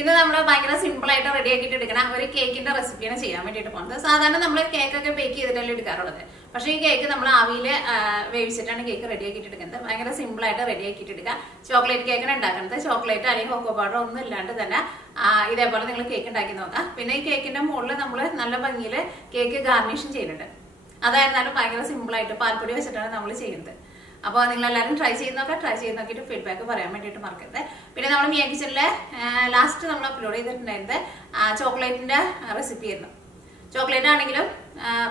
ഇത് നമ്മൾ ഭയങ്കര സിമ്പിൾ ആയിട്ട് റെഡി ആക്കിയിട്ട് എടുക്കണ ഒരു കേക്കിന്റെ റെസിപ്പിയാണ് ചെയ്യാൻ വേണ്ടിയിട്ട് പോകുന്നത്. സാധാരണ നമ്മൾ കേക്കൊക്കെ ബേക്ക് ചെയ്തിട്ടല്ലേ എടുക്കാറുള്ളത്. പക്ഷേ ഈ കേക്ക് നമ്മൾ ആവിയിൽ വേവിച്ചിട്ടാണ് കേക്ക് റെഡി ആക്കിയിട്ട് എടുക്കുന്നത്. ഭയങ്കര സിമ്പിൾ ആയിട്ട് റെഡി ആക്കിയിട്ട് എടുക്കുക. ചോക്ലേറ്റ് കേക്കാണ് ഉണ്ടാക്കുന്നത്. ചോക്ലേറ്റ് അല്ലെങ്കിൽ കൊക്കോ പൗഡർ ഒന്നും ഇല്ലാണ്ട് തന്നെ ഇതേപോലെ നിങ്ങൾ കേക്ക് ഉണ്ടാക്കി നോക്കാം. പിന്നെ ഈ കേക്കിന്റെ മുകളിൽ നമ്മൾ നല്ല ഭംഗിയിൽ കേക്ക് ഗാർണിഷും ചെയ്യുന്നുണ്ട്. അതായിരുന്നാലും ഭയങ്കര സിമ്പിൾ ആയിട്ട് പാൽപ്പൊടി വെച്ചിട്ടാണ് നമ്മൾ ചെയ്യുന്നത്. അപ്പോൾ നിങ്ങളെല്ലാവരും ട്രൈ ചെയ്ത് നോക്കിയിട്ട് ഫീഡ്ബാക്ക് പറയാൻ വേണ്ടിയിട്ട് മറക്കരുത്. പിന്നെ നമ്മൾ മിയ കിച്ചണിലെ ലാസ്റ്റ് നമ്മൾ അപ്ലോഡ് ചെയ്തിട്ടുണ്ടായിരുന്നത് ചോക്ലേറ്റിന്റെ റെസിപ്പി ആയിരുന്നു. ചോക്ലേറ്റ് ആണെങ്കിലും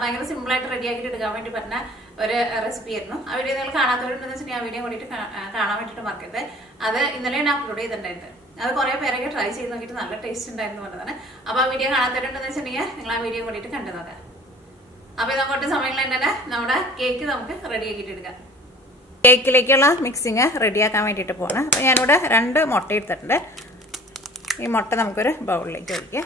ഭയങ്കര സിമ്പിൾ ആയിട്ട് റെഡി ആക്കിയിട്ട് എടുക്കാൻ വേണ്ടി പറ്റുന്ന ഒരു റെസിപ്പി ആയിരുന്നു. ആ വീഡിയോ നിങ്ങൾ കാണാത്തവരുണ്ടെന്ന് വെച്ചിട്ടുണ്ടെങ്കിൽ ആ വീഡിയോ കൂടിയിട്ട് കാണാൻ വേണ്ടിയിട്ട് മറക്കരുത്. അത് ഇന്നലെയാണ് അപ്ലോഡ് ചെയ്തിട്ടുണ്ടായിരുന്നത്. അത് കുറെ പേരൊക്കെ ട്രൈ ചെയ്ത് നോക്കിയിട്ട് നല്ല ടേസ്റ്റ് ഉണ്ടായിരുന്നു പറഞ്ഞതാണ്. അപ്പോൾ ആ വീഡിയോ കാണാത്തവരുണ്ടെന്ന് വെച്ചിട്ടുണ്ടെങ്കിൽ നിങ്ങൾ ആ വീഡിയോ കൂടിയിട്ട് കണ്ടു നോക്കാം. അപ്പോൾ ഇതങ്ങോട്ട് സമയങ്ങളിൽ തന്നെ നമ്മുടെ കേക്ക് നമുക്ക് റെഡി ആക്കിയിട്ട് എടുക്കാം. കേക്കിലേക്കുള്ള മിക്സിങ് റെഡിയാക്കാൻ വേണ്ടിയിട്ട് പോകണം. അപ്പോൾ ഞാനിവിടെ 2 മുട്ട എടുത്തിട്ടുണ്ട്. ഈ മുട്ട നമുക്കൊരു ബൗളിലേക്ക് ഒഴിക്കാം.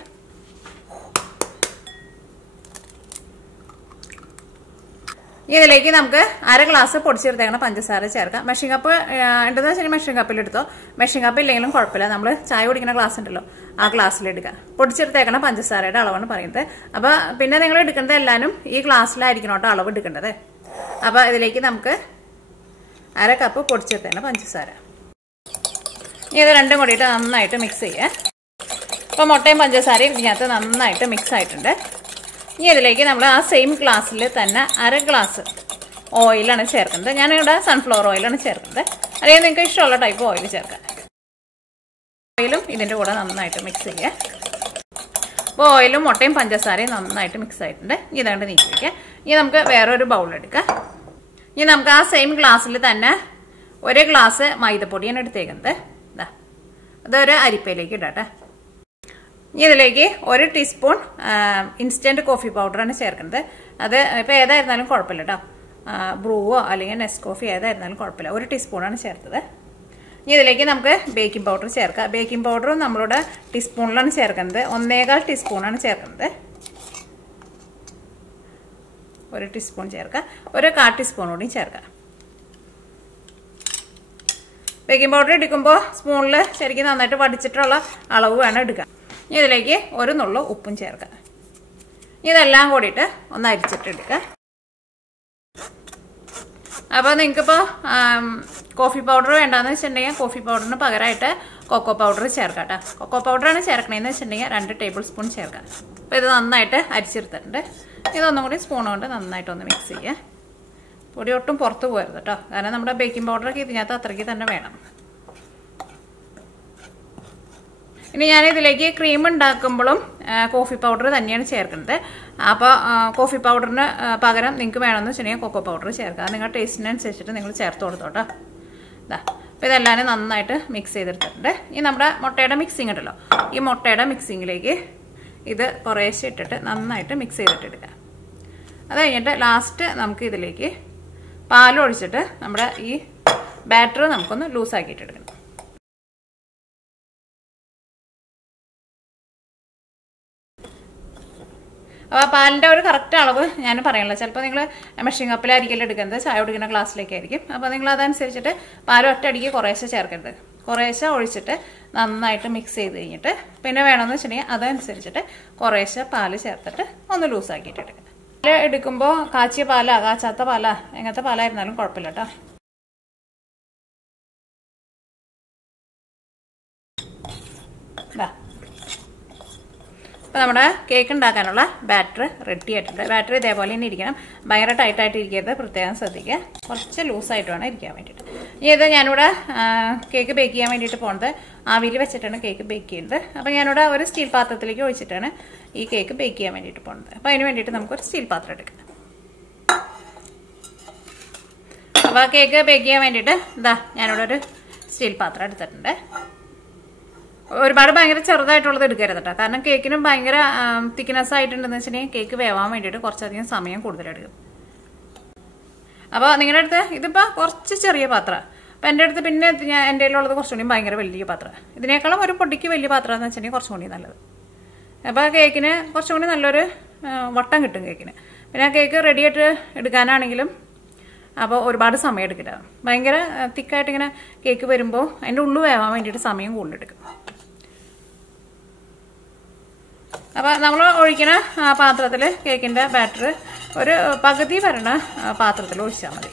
ഇതിലേക്ക് നമുക്ക് 1/2 ഗ്ലാസ് പൊടിച്ചെടുത്തേക്കണം പഞ്ചസാര ചേർക്കാം. മെഷീൻ കപ്പ് ഉണ്ടെന്ന് വെച്ചാൽ മെഷീൻ കപ്പിലെടുത്തോ. മെഷീൻ കപ്പ് ഇല്ലെങ്കിലും കുഴപ്പമില്ല. നമ്മൾ ചായ കുടിക്കുന്ന ഗ്ലാസ് ഉണ്ടല്ലോ, ആ ഗ്ലാസ്സിലെടുക്കുക. പൊടിച്ചെടുത്തേക്കണം പഞ്ചസാരയുടെ അളവാണ് പറയുന്നത്. അപ്പോൾ പിന്നെ നിങ്ങൾ എടുക്കേണ്ടത് എല്ലാവരും ഈ ഗ്ലാസ്സിലായിരിക്കണം കേട്ടോ അളവ് എടുക്കേണ്ടത്. അപ്പോൾ ഇതിലേക്ക് നമുക്ക് 1/2 കപ്പ് പൊടിച്ചെടുത്തേക്കണം പഞ്ചസാര. ഇത് രണ്ടും കൂടിയിട്ട് നന്നായിട്ട് മിക്സ് ചെയ്യാം. അപ്പോൾ മുട്ടയും പഞ്ചസാരയും ഇതിനകത്ത് നന്നായിട്ട് മിക്സ് ആയിട്ടുണ്ട്. ഇനി ഇതിലേക്ക് നമ്മൾ ആ സെയിം ഗ്ലാസ്സിൽ തന്നെ 1/2 ഗ്ലാസ് ഓയിലാണ് ചേർക്കുന്നത്. ഞാനിവിടെ സൺഫ്ലവർ ഓയിലാണ് ചേർക്കുന്നത്. അല്ലെങ്കിൽ നിങ്ങൾക്ക് ഇഷ്ടമുള്ള ടൈപ്പ് ഓയിൽ ചേർക്കാം. ഓയിലും ഇതിൻ്റെ കൂടെ നന്നായിട്ട് മിക്സ് ചെയ്യുക. അപ്പോൾ ഓയിലും മുട്ടയും പഞ്ചസാരയും നന്നായിട്ട് മിക്സ് ആയിട്ടുണ്ട്. ഇതാണ്ട് നീക്കി വയ്ക്കുക. ഇനി നമുക്ക് വേറൊരു ബൗളെടുക്കാം. ഇനി നമുക്ക് ആ സെയിം ഗ്ലാസ്സിൽ തന്നെ 1 ഗ്ലാസ് മൈദപ്പൊടിയാണ് എടുത്തേക്കുന്നത്. ഇതാ അതൊരു അരിപ്പയിലേക്ക് ഇടാട്ടെ. ഇനി ഇതിലേക്ക് 1 ടീസ്പൂൺ ഇൻസ്റ്റൻറ്റ് കോഫി പൗഡറാണ് ചേർക്കുന്നത്. അത് ഇപ്പോൾ ഏതായിരുന്നാലും കുഴപ്പമില്ല കേട്ടോ. ബ്രൂവോ അല്ലെങ്കിൽ നെസ്കോഫി ഏതായിരുന്നാലും കുഴപ്പമില്ല. 1 ടീസ്പൂണാണ് ചേർത്തത്. ഇനി ഇതിലേക്ക് നമുക്ക് ബേക്കിംഗ് പൗഡർ ചേർക്കാം. ബേക്കിംഗ് പൗഡർ നമ്മളുടെ ടീസ്പൂണിലാണ് ചേർക്കുന്നത്. 1.25 ടീസ്പൂണാണ് ചേർക്കുന്നത്. 1 ടീസ്പൂൺ ചേർക്കാം. 1/4 ടീസ്പൂൺ കൂടി ചേർക്കാം. ബേക്കിംഗ് പൗഡർ എടുക്കുമ്പോൾ സ്പൂണിൽ ശരിക്കും നന്നായിട്ട് വടിച്ചിട്ടുള്ള അളവ് വേണം എടുക്കാൻ. ഇനി ഇതിലേക്ക് 1 നുള്ളു ഉപ്പും ചേർക്കാം. ഇതെല്ലാം കൂടിയിട്ട് ഒന്ന് അരിച്ചിട്ടെടുക്കുക. അപ്പോൾ നിങ്ങൾക്കിപ്പോൾ കോഫി പൗഡർ വേണ്ടാന്ന് വെച്ചിട്ടുണ്ടെങ്കിൽ കോഫി പൗഡറിന് പകരമായിട്ട് കൊക്കോ പൗഡർ ചേർക്കാം കേട്ടോ. കൊക്കോ പൗഡറാണ് ചേർക്കണതെന്ന് വെച്ചിട്ടുണ്ടെങ്കിൽ 2 ടേബിൾ സ്പൂൺ ചേർക്കാം. അപ്പോൾ ഇത് നന്നായിട്ട് അരിച്ചെടുത്തിട്ടുണ്ട്. ഇതൊന്നും കൂടി സ്പൂൺ കൊണ്ട് നന്നായിട്ടൊന്ന് മിക്സ് ചെയ്യുക. പൊടി ഒട്ടും പുറത്ത് പോകരുത് കേട്ടോ. കാരണം നമ്മുടെ ബേക്കിംഗ് പൗഡറൊക്കെ ഇതിനകത്ത് അത്രയ്ക്ക് തന്നെ വേണം. ഇനി ഞാനിതിലേക്ക് ക്രീം ഉണ്ടാക്കുമ്പോഴും കോഫി പൗഡർ തന്നെയാണ് ചേർക്കുന്നത്. അപ്പോൾ കോഫി പൗഡറിന് പകരം നിങ്ങൾക്ക് വേണമെന്ന് വെച്ചിട്ടുണ്ടെങ്കിൽ കൊക്കോ പൗഡർ ചേർക്കുക. നിങ്ങളുടെ ടേസ്റ്റിനനുസരിച്ചിട്ട് നിങ്ങൾ ചേർത്ത് കൊടുത്തോട്ടോ. ഇതാ അപ്പോൾ ഇതെല്ലാം നന്നായിട്ട് മിക്സ് ചെയ്തെടുത്തിട്ടുണ്ട്. ഇനി നമ്മുടെ മുട്ടയുടെ മിക്സിങ് ഉണ്ടല്ലോ, ഈ മുട്ടയുടെ മിക്സിങ്ങിലേക്ക് ഇത് കുറേശ്ശെ ഇട്ടിട്ട് നന്നായിട്ട് മിക്സ് ചെയ്തിട്ടെടുക്കുക. അത് കഴിഞ്ഞിട്ട് ലാസ്റ്റ് നമുക്ക് ഇതിലേക്ക് പാലൊഴിച്ചിട്ട് നമ്മുടെ ഈ ബാറ്റർ നമുക്കൊന്ന് ലൂസാക്കിയിട്ടെടുക്കണം. അപ്പോൾ പാലിൻ്റെ ഒരു കറക്റ്റ് അളവ് ഞാൻ പറയാനില്ല. ചിലപ്പോൾ നിങ്ങൾ മെഷീൻ കപ്പിലായിരിക്കും എടുക്കുന്നത്, ചായ കുടിക്കുന്ന ഗ്ലാസ്സിലേക്കായിരിക്കും. അപ്പോൾ നിങ്ങൾ അതനുസരിച്ചിട്ട് പാൽ ഒറ്റയടിക്ക് കുറേശ്ശെ ചേർക്കരുത്. കുറേശ്ശെ ഒഴിച്ചിട്ട് നന്നായിട്ട് മിക്സ് ചെയ്ത് കഴിഞ്ഞിട്ട് പിന്നെ വേണമെന്ന് വെച്ചിട്ടുണ്ടെങ്കിൽ അതനുസരിച്ചിട്ട് കുറേശ്ശെ പാല് ചേർത്തിട്ട് ഒന്ന് ലൂസാക്കിയിട്ട് എടുക്കുക. പാല് എടുക്കുമ്പോൾ കാച്ചിയ പാലാ കാച്ചാത്ത പാലാ എങ്ങനത്തെ പാലായിരുന്നാലും കുഴപ്പമില്ല കേട്ടോ. അപ്പോൾ നമ്മുടെ കേക്ക് ഉണ്ടാക്കാനുള്ള ബാറ്റർ റെഡി ആയിട്ടുണ്ട്. ബാറ്റർ ഇതേപോലെ തന്നെ ഇരിക്കണം. ഭയങ്കര ടൈറ്റായിട്ട് ഇരിക്കരുത്, പ്രത്യേകം ശ്രദ്ധിക്കുക. കുറച്ച് ലൂസായിട്ട് വേണം ഇരിക്കാൻ വേണ്ടിയിട്ട്. ഇനി ഇത് ഞാനിവിടെ കേക്ക് ബേക്ക് ചെയ്യാൻ വേണ്ടിയിട്ട് പോകുന്നത് ആവിയിൽ വെച്ചിട്ടാണ് കേക്ക് ബേക്ക് ചെയ്യുന്നത്. അപ്പോൾ ഞാനിവിടെ ഒരു സ്റ്റീൽ പാത്രത്തിലേക്ക് ഒഴിച്ചിട്ടാണ് ഈ കേക്ക് ബേക്ക് ചെയ്യാൻ വേണ്ടിയിട്ട് പോകുന്നത്. അപ്പോൾ അതിന് വേണ്ടിയിട്ട് നമുക്കൊരു സ്റ്റീൽ പാത്രം എടുക്കാം. അപ്പോൾ കേക്ക് ബേക്ക് ചെയ്യാൻ വേണ്ടിയിട്ട് ഇതാ ഞാനിവിടെ ഒരു സ്റ്റീൽ പാത്രം എടുത്തിട്ടുണ്ട്. ഒരുപാട് ഭയങ്കര ചെറുതായിട്ടുള്ളത് എടുക്കരുത് കേട്ടോ. കാരണം കേക്കിന് ഭയങ്കര തിക്നെസ് ആയിട്ടുണ്ടെന്ന് വെച്ചിട്ടുണ്ടെങ്കിൽ കേക്ക് വേവാൻ വേണ്ടിയിട്ട് കുറച്ചധികം സമയം കൂടുതലെടുക്കും. അപ്പോൾ നിങ്ങളുടെ അടുത്ത് ഇതിപ്പോൾ കുറച്ച് ചെറിയ പാത്രം. അപ്പം എൻ്റെ അടുത്ത് പിന്നെ എൻ്റെ കയ്യിലുള്ളത് കുറച്ചുകൂടി ഭയങ്കര വലിയ പാത്രം. ഇതിനേക്കാളും ഒരു പൊടിക്ക് വലിയ പാത്രം എന്ന് വെച്ചിട്ടുണ്ടെങ്കിൽ കുറച്ചും കൂടി നല്ലത്. അപ്പോൾ കേക്കിന് കുറച്ചും കൂടി നല്ലൊരു വട്ടം കിട്ടും കേക്കിന്. പിന്നെ കേക്ക് റെഡിയായിട്ട് എടുക്കാനാണെങ്കിലും അപ്പോൾ ഒരുപാട് സമയം എടുക്കില്ല. ഭയങ്കര തിക്കായിട്ട് ഇങ്ങനെ കേക്ക് വരുമ്പോൾ അതിൻ്റെ ഉള്ളു വേവാൻ വേണ്ടിയിട്ട് സമയം കൂടുതലെടുക്കും. അപ്പോൾ നമ്മൾ ഒഴിക്കുന്ന പാത്രത്തിൽ കേക്കിൻ്റെ ബാറ്റർ ഒരു പകുതി വരണ പാത്രത്തിൽ ഒഴിച്ചാൽ മതി.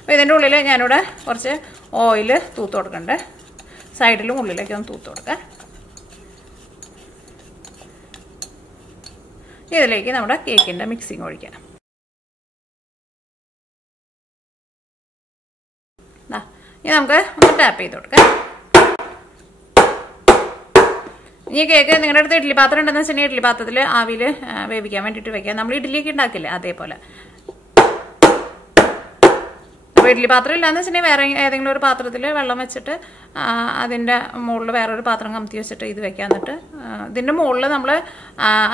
അപ്പോൾ ഇതിൻ്റെ ഉള്ളിൽ ഞാനിവിടെ കുറച്ച് ഓയിൽ തൂത്ത് കൊടുക്കുന്നുണ്ട്. സൈഡിലും ഉള്ളിലേക്ക് ഒന്ന് തൂത്ത് കൊടുക്കാം. ഇതിലേക്ക് നമ്മുടെ കേക്കിൻ്റെ മിക്സിങ് ഒഴിക്കാം. ഇനി നമുക്ക് ഒന്ന് ടാപ്പ് ചെയ്ത് കൊടുക്കാം. ഈ കേക്ക് നിങ്ങളുടെ അടുത്ത് ഇഡ്ഡലി പാത്രം ഉണ്ടെന്ന് വെച്ചിട്ടുണ്ടെങ്കിൽ ഇഡ്ഡലി പാത്രത്തിൽ ആവിയിൽ വേവിക്കാൻ വേണ്ടിയിട്ട് വെക്കാം. നമ്മൾ ഇഡ്ഡലിയൊക്കെ ഉണ്ടാക്കില്ലേ അതേപോലെ. അപ്പോൾ ഇഡ്ഡലി പാത്രം ഇല്ലാന്ന് വെച്ചിട്ടുണ്ടെങ്കിൽ വേറെ ഏതെങ്കിലും ഒരു പാത്രത്തിൽ വെള്ളം വെച്ചിട്ട് അതിൻ്റെ മുകളിൽ വേറൊരു പാത്രം കമത്തി വെച്ചിട്ട് ഇത് വെക്കുക. എന്നിട്ട് ഇതിൻ്റെ മുകളിൽ നമ്മൾ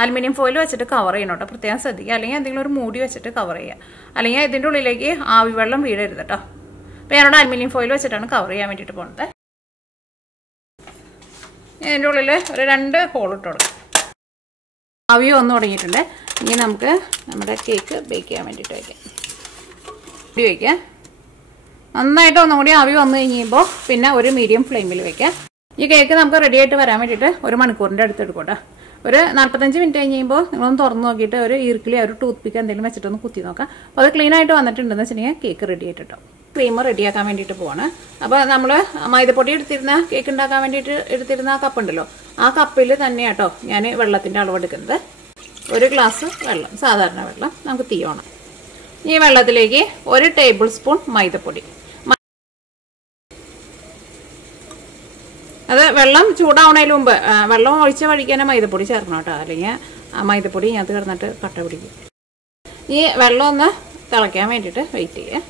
അലുമിനിയം ഫോയിൽ വെച്ചിട്ട് കവർ ചെയ്യണം കേട്ടോ. പ്രത്യേകം ശ്രദ്ധിക്കുക. അല്ലെങ്കിൽ എന്തെങ്കിലും ഒരു മൂടി വെച്ചിട്ട് കവർ ചെയ്യുക. അല്ലെങ്കിൽ ഇതിൻ്റെ ഉള്ളിലേക്ക് ആവി വെള്ളം വീഴരുത് കേട്ടോ. അപ്പോൾ ഞാനിവിടെ അലുമിനിയം ഫോയിൽ വെച്ചിട്ടാണ് കവർ ചെയ്യാൻ വേണ്ടിയിട്ട് പോകുന്നത്. ഇതിൻ്റെ ഉള്ളിൽ ഒരു 2 ഹോൾ ഇട്ട് കൊടുക്കാം. ആവി വന്നു തുടങ്ങിയിട്ടുണ്ട്. ഇനി നമുക്ക് നമ്മുടെ കേക്ക് ബേക്ക് ചെയ്യാൻ വേണ്ടിയിട്ട് വയ്ക്കാം. വയ്ക്കാം. നന്നായിട്ട് ഒന്നും കൂടി ആവി വന്നു കഴിയുമ്പോൾ പിന്നെ ഒരു മീഡിയം ഫ്ലെയിമിൽ വെക്കാം. ഈ കേക്ക് നമുക്ക് റെഡി ആയിട്ട് വരാൻ വേണ്ടിയിട്ട് 1 മണിക്കൂറിൻ്റെ അടുത്ത് എടുക്കട്ടെ. ഒരു 45 മിനിറ്റ് കഴിഞ്ഞ് കഴിയുമ്പോൾ നിങ്ങളൊന്ന് തുറന്ന് നോക്കിയിട്ട് ഒരു ഈർക്കിലി ഒരു ടൂത്ത് പിക്ക് എന്തെങ്കിലും വെച്ചിട്ടൊന്ന് കുത്തി നോക്കാം. അപ്പോൾ അത് ക്ലീൻ ആയിട്ട് വന്നിട്ടുണ്ടെന്ന് വെച്ചിട്ടുണ്ടെങ്കിൽ കേക്ക് റെഡി ആയിട്ടോ. ക്രീം റെഡിയാക്കാൻ വേണ്ടിയിട്ട് പോവാണ്. അപ്പോൾ നമ്മൾ മൈദപ്പൊടി എടുത്തിരുന്ന കേക്ക് ഉണ്ടാക്കാൻ വേണ്ടിയിട്ട് എടുത്തിരുന്ന ആ കപ്പ് ഉണ്ടല്ലോ, ആ കപ്പിൽ തന്നെയാട്ടോ ഞാൻ വെള്ളത്തിൻ്റെ അളവ് എടുക്കുന്നത്. 1 ഗ്ലാസ് വെള്ളം, സാധാരണ വെള്ളം. നമുക്ക് തീ ഓണം. ഈ വെള്ളത്തിലേക്ക് 1 ടേബിൾ സ്പൂൺ മൈദപ്പൊടി. അത് വെള്ളം ചൂടാവണതിന് മുമ്പ് വെള്ളം ഒഴിച്ച വഴിക്ക് തന്നെ മൈദപ്പൊടി ചേർക്കണം കേട്ടോ. അല്ലെങ്കിൽ മൈദപ്പൊടി ഇതിനകത്ത് കിടന്നിട്ട് കട്ട പിടിക്കും. ഈ വെള്ളം ഒന്ന് തിളയ്ക്കാൻ വേണ്ടിയിട്ട് വെയിറ്റ് ചെയ്യുക.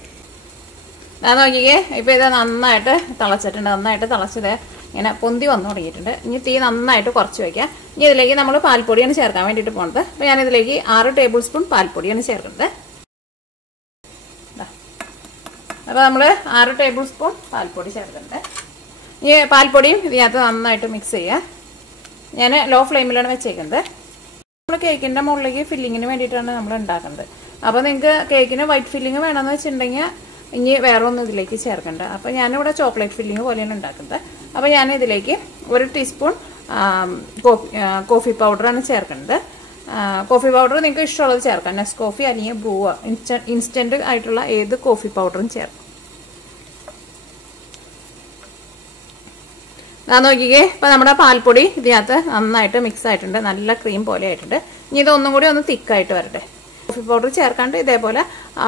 ഞാൻ നോക്കിക്കേ, ഇപ്പോൾ ഇത് നന്നായിട്ട് തിളച്ചിട്ടുണ്ട്. നന്നായിട്ട് തിളച്ചത് ഇങ്ങനെ പൊന്തി വന്നു തുടങ്ങിയിട്ടുണ്ട്. ഇനി തീ നന്നായിട്ട് കുറച്ച് വയ്ക്കാം. ഇനി ഇതിലേക്ക് നമ്മൾ പാൽപ്പൊടിയാണ് ചേർക്കാൻ വേണ്ടിയിട്ട് പോകുന്നത്. അപ്പോൾ ഞാനിതിലേക്ക് 6 ടേബിൾ സ്പൂൺ പാൽപ്പൊടിയാണ് ചേർക്കുന്നത്. അപ്പോൾ നമ്മൾ 6 ടേബിൾ സ്പൂൺ പാൽപ്പൊടി ചേർക്കുന്നുണ്ട്. ഈ പാൽപ്പൊടിയും ഇതിനകത്ത് നന്നായിട്ട് മിക്സ് ചെയ്യുക. ഞാൻ ലോ ഫ്ലെയിമിലാണ് വെച്ചേക്കുന്നത്. നമ്മൾ കേക്കിൻ്റെ മുകളിലേക്ക് ഫില്ലിങ്ങിന് വേണ്ടിയിട്ടാണ് നമ്മൾ ഉണ്ടാക്കുന്നത്. അപ്പോൾ നിങ്ങൾക്ക് കേക്കിന് വൈറ്റ് ഫില്ലിങ് വേണമെന്ന് വെച്ചിട്ടുണ്ടെങ്കിൽ ഇനി വേറെ ഒന്നും ഇതിലേക്ക് ചേർക്കണ്ട. അപ്പോൾ ഞാനിവിടെ ചോക്ലേറ്റ് ഫില്ലിങ് പോലെയാണ് ഉണ്ടാക്കുന്നത്. അപ്പോൾ ഞാൻ ഇതിലേക്ക് 1 ടീസ്പൂൺ കോഫി പൗഡറാണ് ചേർക്കുന്നത്. കോഫി പൗഡർ നിങ്ങൾക്ക് ഇഷ്ടമുള്ളത് ചേർക്കാം. നെസ്കോഫി അല്ലെങ്കിൽ ബ്രൂവോ ഇൻസ്റ്റൻറ്റ് ആയിട്ടുള്ള ഏത് കോഫി പൗഡറും ചേർക്കാം. ഞാൻ നോക്കിക്കേ, ഇപ്പോൾ നമ്മുടെ പാൽപ്പൊടി ഇതിനകത്ത് നന്നായിട്ട് മിക്സ് ആയിട്ടുണ്ട്. നല്ല ക്രീം പോലെ ആയിട്ടുണ്ട്. ഇനി ഇതൊന്നും കൂടി ഒന്ന് തിക്കായിട്ട് വരട്ടെ. കോഫി പൗഡർ ചേർക്കാണ്ട് ഇതേപോലെ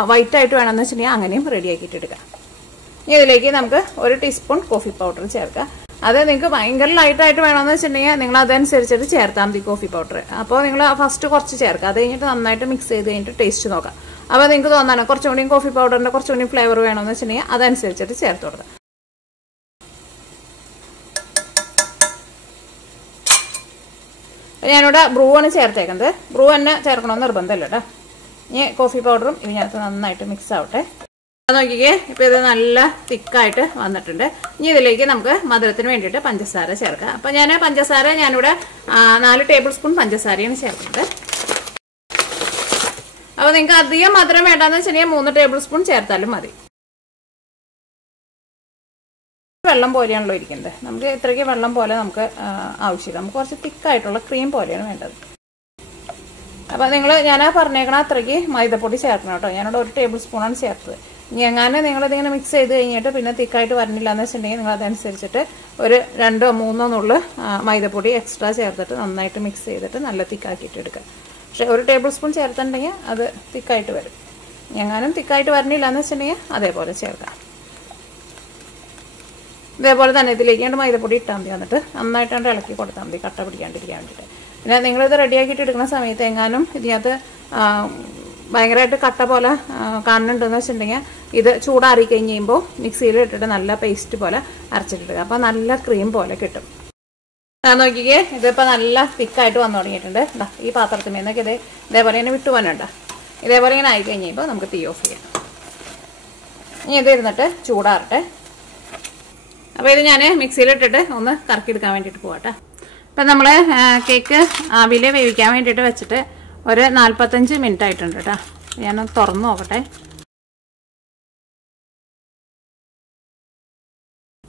വൈറ്റ് ആയിട്ട് വേണമെന്ന് വെച്ചിട്ടുണ്ടെങ്കിൽ അങ്ങനെയും റെഡി ആക്കിയിട്ട് എടുക്കാം. ഇനി ഇതിലേക്ക് നമുക്ക് 1 ടീസ്പൂൺ കോഫി പൗഡർ ചേർക്കാം. അത് നിങ്ങൾക്ക് ഭയങ്കര ലൈറ്റായിട്ട് വേണമെന്ന് വെച്ചിട്ടുണ്ടെങ്കിൽ നിങ്ങൾ അതനുസരിച്ചിട്ട് ചേർത്താൽ മതി കോഫി പൗഡർ. അപ്പോൾ നിങ്ങൾ ഫസ്റ്റ് കുറച്ച് ചേർക്കുക. അത് കഴിഞ്ഞിട്ട് നന്നായിട്ട് മിക്സ് ചെയ്ത് കഴിഞ്ഞിട്ട് ടേസ്റ്റ് നോക്കാം. അപ്പോൾ നിങ്ങൾക്ക് തോന്നാണ് കുറച്ചും കൂടിയും കോഫി പൗഡറിൻ്റെ കുറച്ചും കൂടി ഫ്ലേവർ വേണമെന്ന് വെച്ചിട്ടുണ്ടെങ്കിൽ അതനുസരിച്ചിട്ട് ചേർത്ത് കൊടുക്കുക. ഞാനിവിടെ ബ്രൂ ആണ് ചേർത്തേക്കുന്നത്. ബ്രൂ തന്നെ ചേർക്കണമെന്ന് നിർബന്ധമില്ല കേട്ടോ. ഇനി കോഫി പൗഡറും ഇതിനകത്ത് നന്നായിട്ട് മിക്സ് ആവട്ടെ. നോക്കിക്കേ, ഇപ്പോൾ ഇത് നല്ല തിക്കായിട്ട് വന്നിട്ടുണ്ട്. ഇനി ഇതിലേക്ക് നമുക്ക് മധുരത്തിന് വേണ്ടിയിട്ട് പഞ്ചസാര ചേർക്കാം. അപ്പോൾ ഞാനിവിടെ 4 ടേബിൾ സ്പൂൺ പഞ്ചസാരയാണ് ചേർക്കുന്നത്. അപ്പോൾ നിങ്ങൾക്ക് അധികം മധുരം വേണ്ടെന്ന് വെച്ചിട്ടുണ്ടെങ്കിൽ 3 ടേബിൾ സ്പൂൺ ചേർത്താലും മതി. വെള്ളം പോലെയാണല്ലോ ഇരിക്കുന്നത്. നമുക്ക് ഇത്രയ്ക്ക് വെള്ളം പോലെ നമുക്ക് ആവശ്യമില്ല. നമുക്ക് കുറച്ച് തിക്കായിട്ടുള്ള ക്രീം പോലെയാണ് വേണ്ടത്. അപ്പോൾ ഞാൻ പറഞ്ഞേക്കണ അത്രയ്ക്ക് മൈദപ്പൊടി ചേർക്കണം കേട്ടോ. ഞാനിവിടെ 1 ടേബിൾ സ്പൂണാണ് ചേർത്തത്. ഇനി എങ്ങനെ നിങ്ങളിതിങ്ങനെ മിക്സ് ചെയ്ത് കഴിഞ്ഞിട്ട് പിന്നെ തിക്കായിട്ട് വരണില്ല എന്ന് വെച്ചിട്ടുണ്ടെങ്കിൽ നിങ്ങൾ അതനുസരിച്ചിട്ട് ഒരു 2 or 3 നുള്ള് മൈദപ്പൊടി എക്സ്ട്രാ ചേർത്തിട്ട് നന്നായിട്ട് മിക്സ് ചെയ്തിട്ട് നല്ല തിക്കാക്കിയിട്ട് എടുക്കുക. പക്ഷേ 1 ടേബിൾ സ്പൂൺ ചേർത്തിട്ടുണ്ടെങ്കിൽ അത് തിക്കായിട്ട് വരും. എങ്ങാനും തിക്കായിട്ട് വരണില്ല എന്ന് വെച്ചിട്ടുണ്ടെങ്കിൽ അതേപോലെ ചേർക്കാം. ഇതേപോലെ തന്നെ ഇതിലേക്ക് മൈദപ്പൊടി ഇട്ടാൽ മതി. എന്നിട്ട് നന്നായിട്ടാണ്ട് ഇളക്കി കൊടുത്താൽ മതി, കട്ട പിടിക്കാണ്ടിരിക്കാൻ വേണ്ടിയിട്ട്. പിന്നെ നിങ്ങളിത് റെഡിയാക്കിയിട്ട് എടുക്കുന്ന സമയത്ത് എങ്ങാനും ഇതിനകത്ത് ഭയങ്കരമായിട്ട് കട്ട പോലെ കാണുന്നുണ്ടെന്ന് വെച്ചിട്ടുണ്ടെങ്കിൽ ഇത് ചൂടാറി കഴിഞ്ഞ് കഴിയുമ്പോൾ മിക്സിയിൽ ഇട്ടിട്ട് നല്ല പേസ്റ്റ് പോലെ അരച്ചിട്ടെടുക്കുക. അപ്പോൾ നല്ല ക്രീം പോലെ കിട്ടും. ഞാൻ നോക്കിക്കേ, ഇതിപ്പോൾ നല്ല തിക്കായിട്ട് വന്നു തുടങ്ങിയിട്ടുണ്ട്. ഈ പാത്രത്തിൽ നിന്നൊക്കെ ഇതേപോലെ ഇങ്ങനെ വിട്ടു പോകാനുണ്ട്. ഇതേപോലെ ഇങ്ങനെ ആയി കഴിഞ്ഞപ്പോൾ നമുക്ക് തീ ഓഫ് ചെയ്യാം. ഇനി ഇത് ഇരുന്നിട്ട് ചൂടാറട്ടെ. അപ്പോൾ ഇത് ഞാൻ മിക്സിയിലിട്ടിട്ട് ഒന്ന് കറക്കിയെടുക്കാൻ വേണ്ടിയിട്ട് പോകട്ടെ. ഇപ്പം നമ്മൾ കേക്ക് ആവിയിൽ വേവിക്കാൻ വേണ്ടിയിട്ട് വെച്ചിട്ട് ഒരു 45 മിനിറ്റ് ആയിട്ടുണ്ട് കേട്ടോ. ഞാനൊന്ന് തുറന്ന് നോക്കട്ടെ.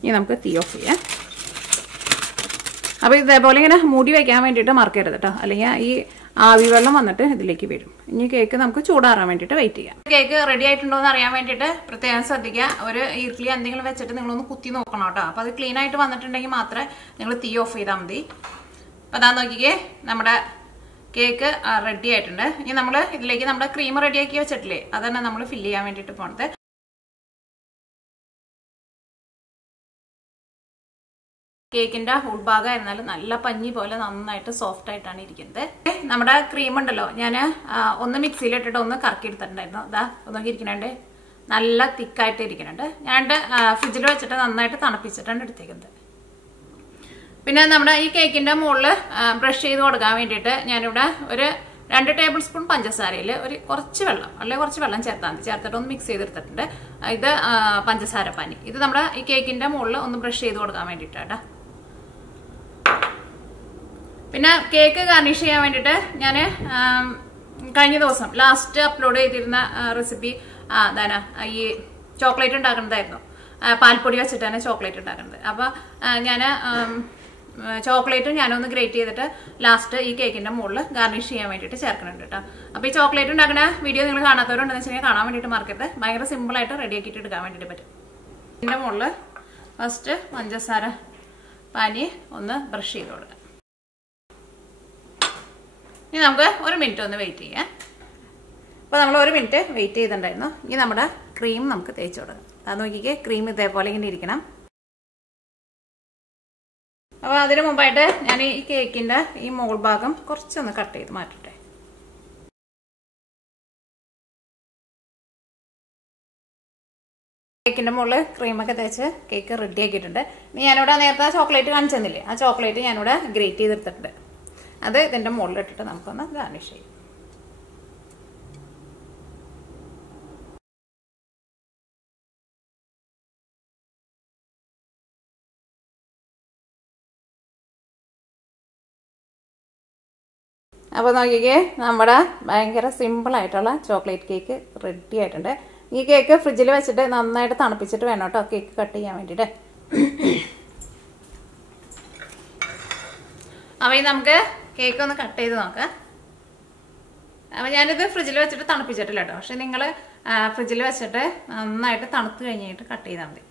ഇനി നമുക്ക് തീ ഓഫ് ചെയ്യാം. അപ്പോൾ ഇതേപോലെ ഇങ്ങനെ മൂടി വയ്ക്കാൻ വേണ്ടിയിട്ട് മറക്കരുത് കേട്ടോ, അല്ലെങ്കിൽ ഈ ആവി വെള്ളം വന്നിട്ട് ഇതിലേക്ക് വരും. ഇനി കേക്ക് നമുക്ക് ചൂടാറാൻ വേണ്ടിയിട്ട് വെയിറ്റ് ചെയ്യാം. കേക്ക് റെഡി ആയിട്ടുണ്ടോ എന്ന് അറിയാൻ വേണ്ടിയിട്ട് പ്രത്യേകം ശ്രദ്ധിക്കുക. ഒരു ഈർക്കിലി എന്തെങ്കിലും വെച്ചിട്ട് നിങ്ങളൊന്ന് കുത്തി നോക്കണം കേട്ടോ. അപ്പോൾ അത് ക്ലീൻ ആയിട്ട് വന്നിട്ടുണ്ടെങ്കിൽ മാത്രമേ നിങ്ങൾ തീ ഓഫ് ചെയ്താൽ മതി. അപ്പോൾ അതാ നോക്കിക്കേ, നമ്മുടെ കേക്ക് റെഡി ആയിട്ടുണ്ട്. ഇനി നമ്മൾ ഇതിലേക്ക് നമ്മുടെ ക്രീം റെഡിയാക്കി വെച്ചിട്ടില്ലേ, അതാണ് നമ്മൾ ഫില്ല് ചെയ്യാൻ വേണ്ടിയിട്ട് പോണത്. കേക്കിന്റെ ഉൾഭാഗം ആയിരുന്നാലും നല്ല പഞ്ഞി പോലെ നന്നായിട്ട് സോഫ്റ്റ് ആയിട്ടാണ് ഇരിക്കുന്നത്. നമ്മുടെ ക്രീം ഉണ്ടല്ലോ, ഞാൻ ഒന്ന് മിക്സിയിലിട്ടിട്ട് ഒന്ന് കറക്കി എടുത്തിട്ടുണ്ടായിരുന്നു. അതാ ഒന്നൊക്കെ ഇരിക്കുന്നുണ്ട്, നല്ല തിക്കായിട്ട് ഇരിക്കുന്നുണ്ട്. ഞാൻ ഫ്രിഡ്ജിൽ വെച്ചിട്ട് നന്നായിട്ട് തണുപ്പിച്ചിട്ടാണ് എടുത്തേക്കുന്നത്. പിന്നെ നമ്മുടെ ഈ കേക്കിന്റെ മുകളിൽ ബ്രഷ് ചെയ്ത് കൊടുക്കാൻ വേണ്ടിയിട്ട് ഞാനിവിടെ ഒരു 2 ടേബിൾ സ്പൂൺ പഞ്ചസാരയിൽ ഒരു കുറച്ച് വെള്ളം, അല്ലെങ്കിൽ കുറച്ച് വെള്ളം ചേർത്താൽ മതി, ചേർത്തിട്ട് ഒന്ന് മിക്സ് ചെയ്തെടുത്തിട്ടുണ്ട്. ഇത് പഞ്ചസാര പാനി. ഇത് നമ്മുടെ ഈ കേക്കിന്റെ മുകളിൽ ഒന്ന് ബ്രഷ് ചെയ്ത് കൊടുക്കാൻ വേണ്ടിയിട്ടാണ്. പിന്നെ കേക്ക് ഗാർണിഷ് ചെയ്യാൻ വേണ്ടിയിട്ട് ഞാൻ കഴിഞ്ഞ ദിവസം ലാസ്റ്റ് അപ്ലോഡ് ചെയ്തിരുന്ന റെസിപ്പി എന്താണ് ഈ ചോക്ലേറ്റ് ഉണ്ടാക്കുന്നതായിരുന്നു. പാൽപ്പൊടി വെച്ചിട്ടാണ് ചോക്ലേറ്റ് ഉണ്ടാക്കുന്നത്. അപ്പോൾ ഞാൻ ചോക്ലേറ്റും ഞാനൊന്ന് ഗ്രേറ്റ് ചെയ്തിട്ട് ലാസ്റ്റ് ഈ കേക്കിന്റെ മുകളിൽ ഗാർണിഷ് ചെയ്യാൻ വേണ്ടിയിട്ട് ചേർക്കുന്നുണ്ട് കേട്ടോ. അപ്പോൾ ഈ ചോക്ലേറ്റ് ഉണ്ടാക്കുന്ന വീഡിയോ നിങ്ങൾ കാണാത്തവരുണ്ടെന്ന് വെച്ചാൽ കാണാൻ വേണ്ടിയിട്ട് മറക്കരുത്. ഭയങ്കര സിമ്പിളായിട്ട് റെഡി ആക്കിയിട്ട് എടുക്കാൻ വേണ്ടിയിട്ട് പറ്റും. ഇതിന്റെ മുകളിൽ ഫസ്റ്റ് പഞ്ചസാര പാനി ഒന്ന് ബ്രഷ് ചെയ്ത് കൊടുക്കാം. ഇനി നമുക്ക് 1 മിനിറ്റ് ഒന്ന് വെയിറ്റ് ചെയ്യാം. അപ്പോൾ നമ്മൾ 1 മിനിറ്റ് വെയിറ്റ് ചെയ്തിട്ടുണ്ടായിരുന്നു. ഇനി നമ്മുടെ ക്രീം നമുക്ക് തേച്ച് കൊടുക്കാം. അത് നോക്കിക്കേ, ക്രീം ഇതേപോലെ ഇങ്ങനെ ഇരിക്കണം. അപ്പോൾ അതിന് മുമ്പായിട്ട് ഞാൻ ഈ കേക്കിന്റെ ഈ മോൾ ഭാഗം കുറച്ചൊന്ന് കട്ട് ചെയ്ത് മാറ്റട്ടെ. കേക്കിന്റെ മുകളിൽ ക്രീമൊക്കെ തേച്ച് കേക്ക് റെഡി ആക്കിയിട്ടുണ്ട്. ഇനി ഞാനിവിടെ നേരത്തെ ചോക്ലേറ്റ് കാണിച്ചു തന്നില്ലേ, ആ ചോക്ലേറ്റ് ഞാനിവിടെ ഗ്രേറ്റ് ചെയ്തെടുത്തിട്ടുണ്ട്. അത് ഇതിന്റെ മുകളിലിട്ടിട്ട് നമുക്കൊന്ന് ഗാർണിഷ് ചെയ്യും. അപ്പോൾ നോക്കിക്കേ, നമ്മുടെ ഭയങ്കര സിമ്പിളായിട്ടുള്ള ചോക്ലേറ്റ് കേക്ക് റെഡി ആയിട്ടുണ്ട്. ഈ കേക്ക് ഫ്രിഡ്ജിൽ വെച്ചിട്ട് നന്നായിട്ട് തണുപ്പിച്ചിട്ട് വേണം കേട്ടോ കേക്ക് കട്ട് ചെയ്യാൻ വേണ്ടിയിട്ട്. അപ്പോൾ ഇനി നമുക്ക് കേക്ക് ഒന്ന് കട്ട് ചെയ്ത് നോക്കാം. അപ്പോൾ ഞാനിത് ഫ്രിഡ്ജിൽ വെച്ചിട്ട് തണുപ്പിച്ചിട്ടില്ല കേട്ടോ. പക്ഷെ നിങ്ങൾ ഫ്രിഡ്ജിൽ വെച്ചിട്ട് നന്നായിട്ട് തണുത്ത് കഴിഞ്ഞിട്ട് കട്ട് ചെയ്താൽ മതി.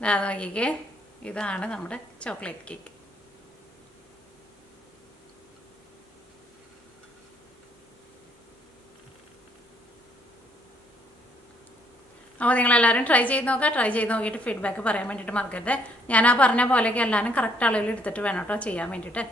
നോക്കിക്കേ, ഇതാണ് നമ്മുടെ ചോക്ലേറ്റ് കേക്ക്. അപ്പോൾ നിങ്ങളെല്ലാവരും ട്രൈ ചെയ്ത് നോക്കുക. ട്രൈ ചെയ്ത് നോക്കിയിട്ട് ഫീഡ്ബാക്ക് പറയാൻ വേണ്ടിയിട്ട് മറക്കരുത്. ഞാൻ പറഞ്ഞ പോലെയൊക്കെ എല്ലാവരും കറക്റ്റ് അളവിൽ എടുത്തിട്ട് വേണം കേട്ടോ ചെയ്യാൻ വേണ്ടിയിട്ട്.